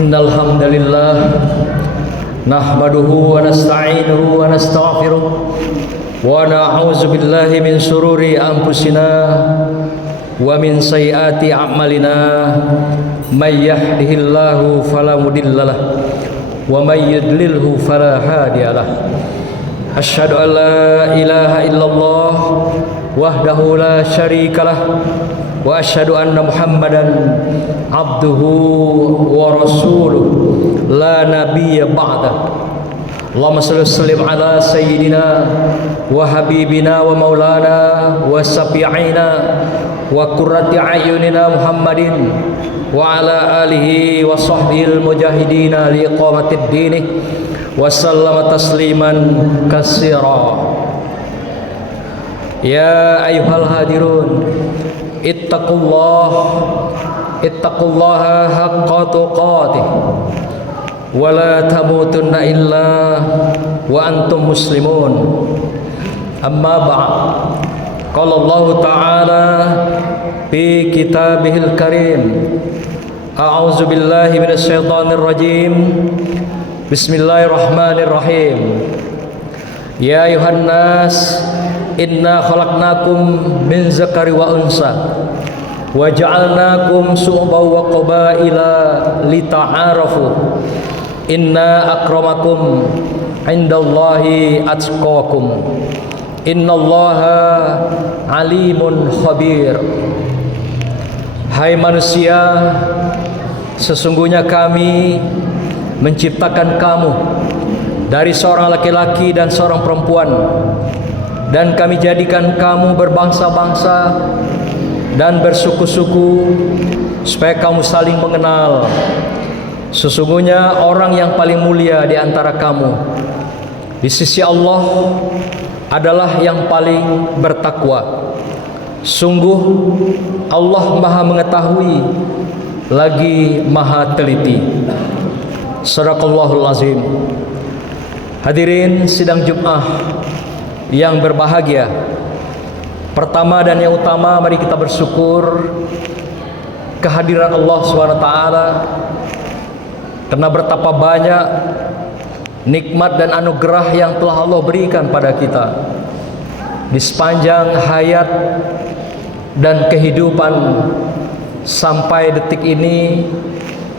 Innal hamdalillah nahmaduhu wa nasta'inuhu wa nastaghfiruh wa na'udzu billahi min shururi anfusina wa min sayyiati a'malina may yahdihillahu fala mudhillalah wa may yudlilhu fala hadiyalah. Asyhadu an la ilaha illallah wahdahu la syarikalah wa asyhadu anna Muhammadan abduhu wa rasuluh la nabiyya ba'da. Allahumma shalli wa sallim ala sayyidina wa habibina wa maulana wa safi'ina wa qurrati a'yunina Muhammadin wa ala alihi wa sahbihi al-mujahidina li iqamatid dinih wa sallama tasliman katsira. Ya ayyuhal hadirun ittaqullaha haqqa tuqatih wa la tamutunna illa wa antum muslimun. Amma ba'd. Qala Allah Ta'ala fi kitabihil karim, a'udzu billahi minasy syaithanir rajim. Bismillahirrahmanirrahim. Ya ayuhan nas, inna khalaqnakum min zakari wa unsa wa ja'alnakum su'ban wa qabaila lita'arafu. Inna akramakum indallahi atqakum. Innallaha alimun khabir. Hai manusia, sesungguhnya kami menciptakan kamu dari seorang laki-laki dan seorang perempuan, dan kami jadikan kamu berbangsa-bangsa dan bersuku-suku supaya kamu saling mengenal. Sesungguhnya orang yang paling mulia di antara kamu di sisi Allah adalah yang paling bertakwa. Sungguh Allah Maha mengetahui lagi Maha teliti. Shadaqallahul azim. Hadirin sidang Jumat yang berbahagia, pertama dan yang utama, mari kita bersyukur kehadiran Allah SWT, karena betapa banyak nikmat dan anugerah yang telah Allah berikan pada kita di sepanjang hayat dan kehidupan. Sampai detik ini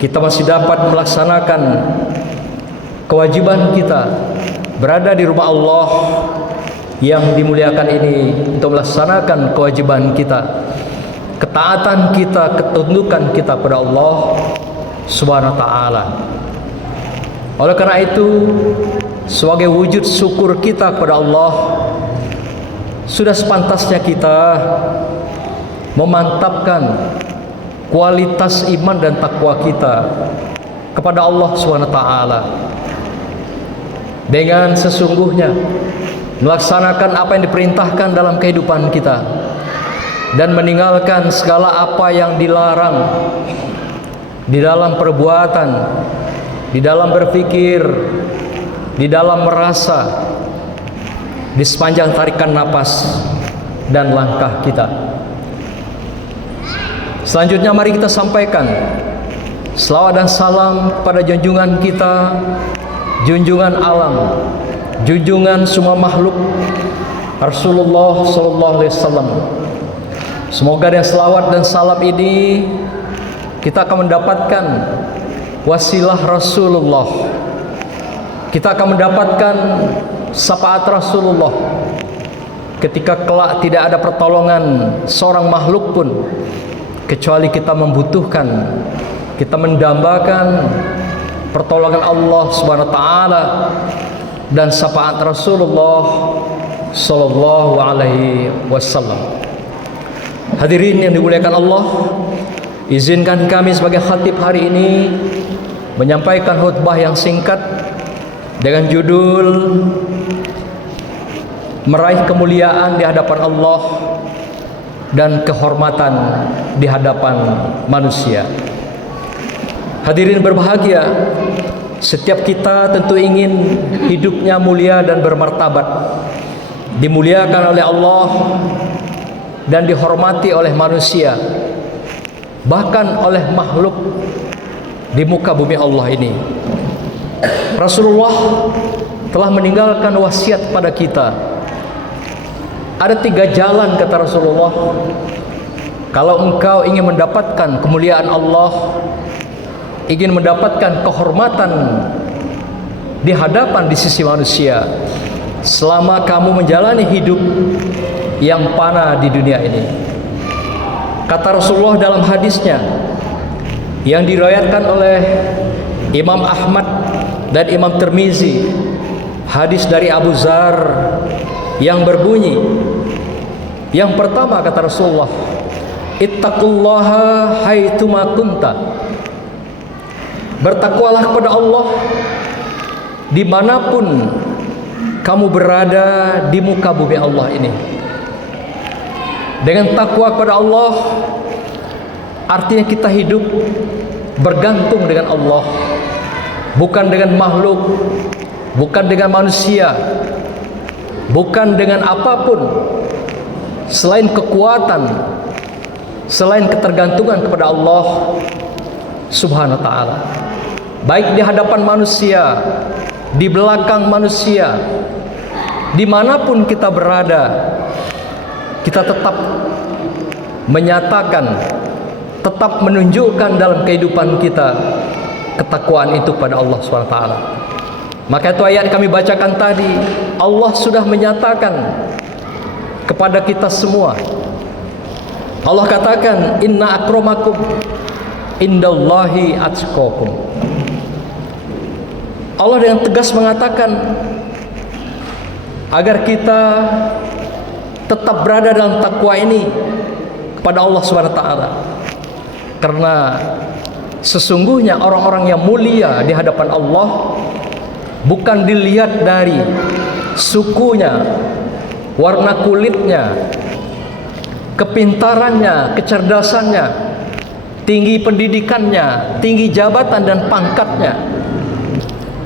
kita masih dapat melaksanakan kewajiban kita berada di rumah Allah yang dimuliakan ini untuk melaksanakan kewajiban kita, ketaatan kita, ketundukan kita pada Allah Subhanahu wa taala. Oleh karena itu, sebagai wujud syukur kita kepada Allah, sudah sepantasnya kita memantapkan kualitas iman dan takwa kita kepada Allah SWT dengan sesungguhnya melaksanakan apa yang diperintahkan dalam kehidupan kita dan meninggalkan segala apa yang dilarang di dalam perbuatan, di dalam berpikir, di dalam merasa, di sepanjang tarikan napas dan langkah kita. Selanjutnya mari kita sampaikan selawat dan salam pada junjungan kita, junjungan alam, junjungan semua makhluk, Rasulullah sallallahu alaihi wasallam. Semoga dengan selawat dan salam ini kita akan mendapatkan wasilah Rasulullah. Kita akan mendapatkan syafaat Rasulullah ketika kelak tidak ada pertolongan seorang makhluk pun kecuali kita membutuhkan, kita mendambakan pertolongan Allah Subhanahu wa taala dan syafaat Rasulullah sallallahu alaihi wasallam. Hadirin yang dimuliakan Allah, izinkan kami sebagai khatib hari ini menyampaikan khutbah yang singkat dengan judul Meraih Kemuliaan di Hadapan Allah dan Kehormatan di Hadapan Manusia. Hadirin berbahagia, setiap kita tentu ingin hidupnya mulia dan bermartabat, dimuliakan oleh Allah dan dihormati oleh manusia, bahkan oleh makhluk di muka bumi Allah ini. Rasulullah telah meninggalkan wasiat pada kita. Ada 3 jalan kata Rasulullah. Kalau engkau ingin mendapatkan kemuliaan Allah, ingin mendapatkan kehormatan di hadapan di sisi manusia, selama kamu menjalani hidup yang fana di dunia ini. Kata Rasulullah dalam hadisnya yang diriwayatkan oleh Imam Ahmad dan Imam Tirmizi, hadis dari Abu Dzar yang berbunyi, yang pertama kata Rasulullah, ittaqullaha haitsuma kunta. Bertakwalah kepada Allah dimanapun kamu berada di muka bumi Allah ini. Dengan takwa kepada Allah artinya kita hidup bergantung dengan Allah, bukan dengan makhluk, bukan dengan manusia, bukan dengan apapun selain kekuatan, selain ketergantungan kepada Allah Subhanahu wa ta'ala. Baik di hadapan manusia, di belakang manusia, dimanapun kita berada, kita tetap menyatakan, tetap menunjukkan dalam kehidupan kita ketakwaan itu pada Allah SWT. Maka itu ayat kami bacakan tadi, Allah sudah menyatakan kepada kita semua. Allah katakan, inna akramakum indallahi atqakum. Allah dengan tegas mengatakan agar kita tetap berada dalam takwa ini kepada Allah SWT. Karena sesungguhnya orang-orang yang mulia di hadapan Allah bukan dilihat dari sukunya, warna kulitnya, kepintarannya, kecerdasannya, tinggi pendidikannya, tinggi jabatan dan pangkatnya.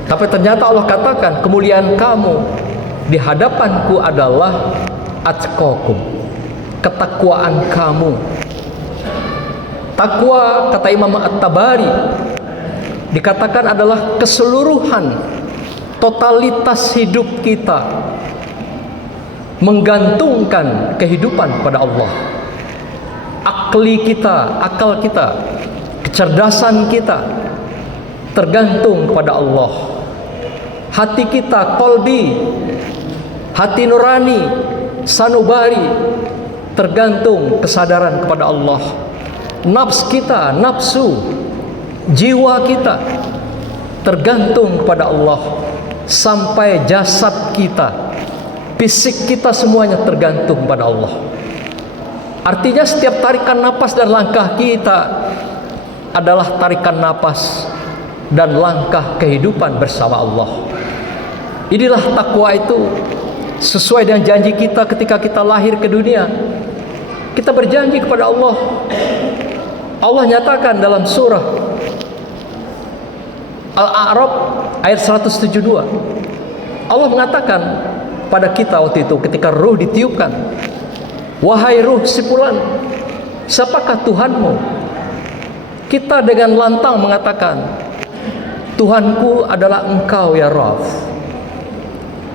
Tapi ternyata Allah katakan kemuliaan kamu di hadapanku adalah atqakum, ketakwaan kamu. Takwa kata Imam At-Tabari dikatakan adalah keseluruhan totalitas hidup kita menggantungkan kehidupan pada Allah. Akli kita, akal kita, kecerdasan kita tergantung kepada Allah. Hati kita, kolbi, hati nurani, sanubari tergantung kesadaran kepada Allah. Nafs kita, nafsu, jiwa kita tergantung kepada Allah. Sampai jasad kita, fisik kita semuanya tergantung pada Allah. Artinya setiap tarikan napas dan langkah kita adalah tarikan napas dan langkah kehidupan bersama Allah. Inilah takwa itu, sesuai dengan janji kita ketika kita lahir ke dunia. Kita berjanji kepada Allah. Allah nyatakan dalam surah Al-A'raf ayat 172. Allah mengatakan pada kita waktu itu ketika ruh ditiupkan, wahai ruh si fulan, siapakah Tuhanmu? Kita dengan lantang mengatakan, Tuhanku adalah Engkau ya Rabb.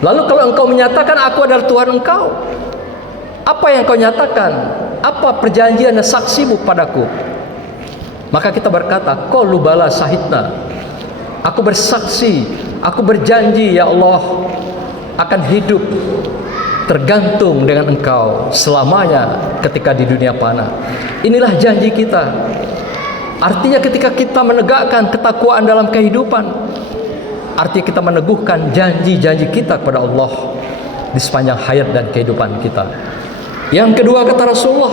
Lalu kalau engkau menyatakan aku adalah Tuhan engkau, apa yang kau nyatakan? Apa perjanjian dan saksimu padaku? Maka kita berkata, qalu bala syahidna. Aku bersaksi, aku berjanji ya Allah akan hidup tergantung dengan engkau selamanya ketika di dunia fana. Inilah janji kita. Artinya ketika kita menegakkan ketakwaan dalam kehidupan, artinya kita meneguhkan janji-janji kita kepada Allah di sepanjang hayat dan kehidupan kita. Yang kedua kata Rasulullah,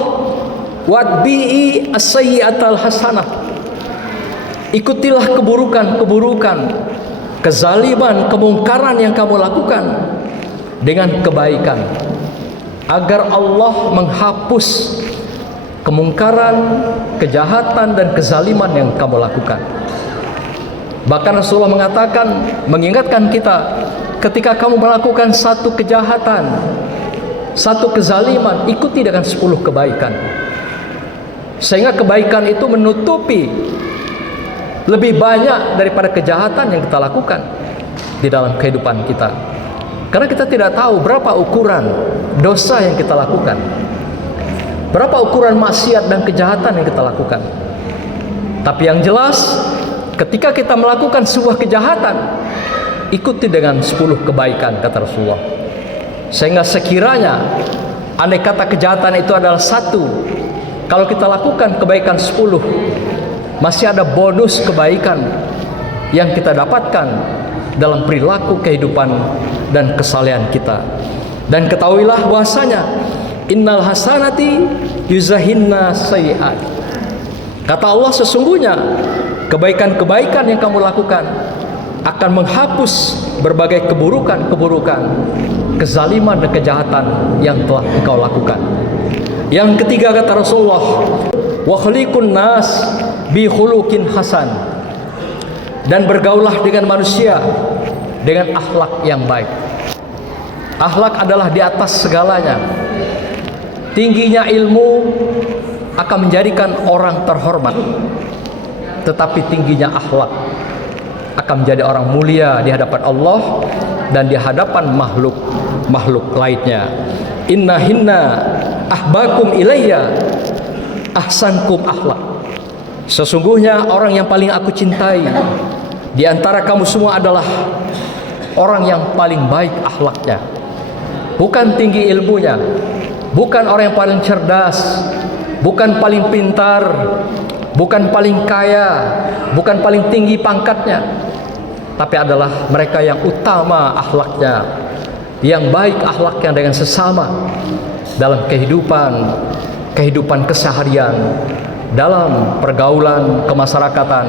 wadbi'i as-sayyi'atal hasanah. Ikutilah keburukan-keburukan, kezaliman, kemungkaran yang kamu lakukan dengan kebaikan, agar Allah menghapus kemungkaran, kejahatan dan kezaliman yang kamu lakukan. Bahkan Rasulullah mengatakan, mengingatkan kita, ketika kamu melakukan satu kejahatan, satu kezaliman, ikuti dengan 10 kebaikan. Sehingga kebaikan itu menutupi lebih banyak daripada kejahatan yang kita lakukan di dalam kehidupan kita. Karena kita tidak tahu berapa ukuran dosa yang kita lakukan, berapa ukuran maksiat dan kejahatan yang kita lakukan. Tapi yang jelas, ketika kita melakukan sebuah kejahatan, ikuti dengan 10 kebaikan, kata Rasulullah. Sehingga sekiranya andai kata kejahatan itu adalah 1, kalau kita lakukan kebaikan 10, masih ada bonus kebaikan yang kita dapatkan dalam perilaku kehidupan dan kesalehan kita. Dan ketahuilah bahwasanya innal hasanati yuzahinna sayyi'at. Kata Allah, sesungguhnya kebaikan-kebaikan yang kamu lakukan akan menghapus berbagai keburukan-keburukan, kezaliman dan kejahatan yang telah engkau lakukan. Yang ketiga, kata Rasulullah, wa khaliqun nas bi khuluqin hasan. Dan bergaulah dengan manusia dengan akhlak yang baik. Akhlak adalah di atas segalanya. Tingginya ilmu akan menjadikan orang terhormat, tetapi tingginya akhlak akan menjadi orang mulia di hadapan Allah dan di hadapan makhluk lainnya. Inna hinna ahbakum ilayya ahsankum akhlak. Sesungguhnya orang yang paling aku cintai di antara kamu semua adalah orang yang paling baik akhlaknya. Bukan tinggi ilmunya, bukan orang yang paling cerdas, bukan paling pintar, bukan paling kaya, bukan paling tinggi pangkatnya, tapi adalah mereka yang utama akhlaknya, yang baik akhlaknya dengan sesama dalam kehidupan keseharian, dalam pergaulan kemasyarakatan,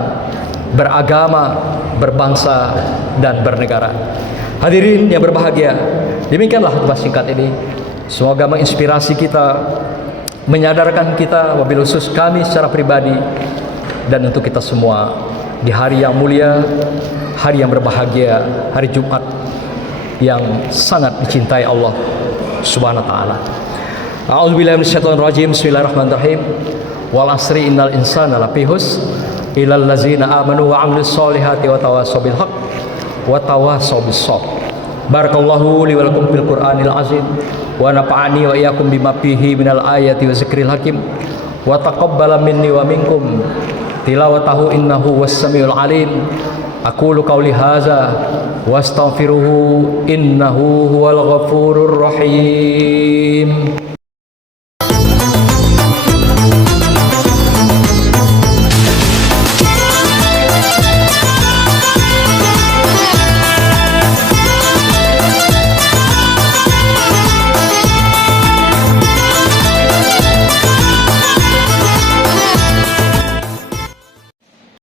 beragama, berbangsa, dan bernegara. Hadirin yang berbahagia, demikianlah khutbah singkat ini. Semoga menginspirasi kita, menyadarkan kita, wabil khusus kami secara pribadi dan untuk kita semua di hari yang mulia, hari yang berbahagia, hari Jumat yang sangat dicintai Allah Subhanahu wa taala. A'udzubillahi minasyaitonir rajim. Bismillahirrahmanirrahim. Wal asri innal insana lafi khusr illal ladzina amanu wa 'amilus solihati wa tawassaw bil haqq wa tawassaw bis sabr. Barakallahu li wa lakum fil Qur'anil azim wa nafa'ani wa iyyakum bima fihi minal ayati wa zikril hakim wa taqabbala minni wa minkum tilawatahu innahu was-samiul alim. Aqulu qawli hadza wa astaghfiruhu innahu huwal ghafurur rahim.